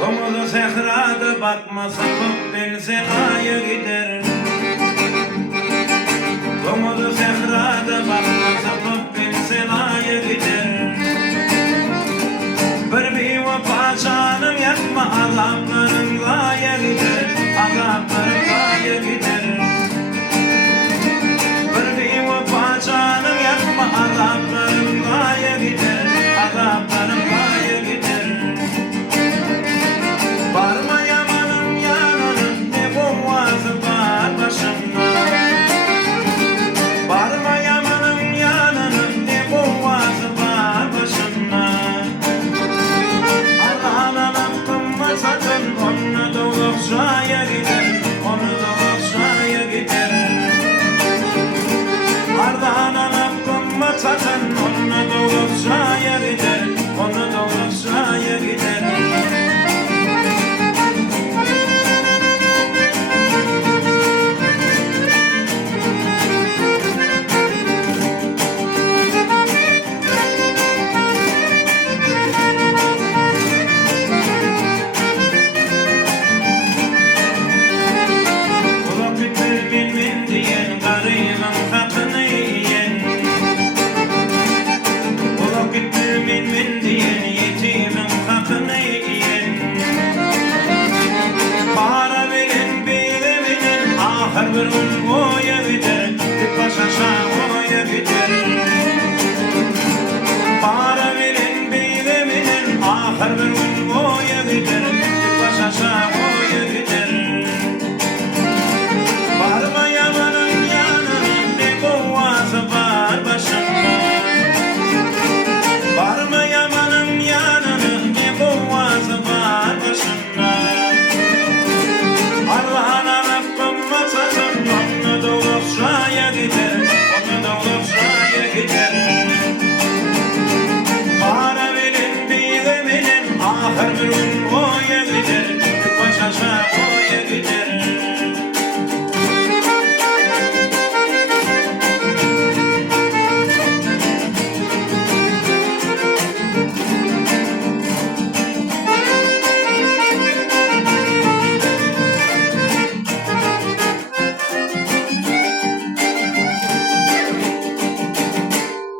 Domuzu sehrada bakmasa kop bilse aya gider. Domuzu sehrada bakmasa kop bilse aya gider. Bir vefa canım yakma azapların laya gider. Azapların laya gider. Bir vefa canım yakma azapların laya gider. Azapların laya gider. Varma yamanın yanının ne boğazı var başımda. Varma yamanın yanının ne boğazı var başımda. Allah'ın hakkımı sakın onu da okşaya gider. Onu da okşaya gider. Allah'ın hakkımı sakın onu da okşaya gider. Onu da okşaya gider. Ahır bir gün oya gider, bir baş aşağı oya gider. Para verin beyleminin, ahır bir gün oya gider, bir baş aşağı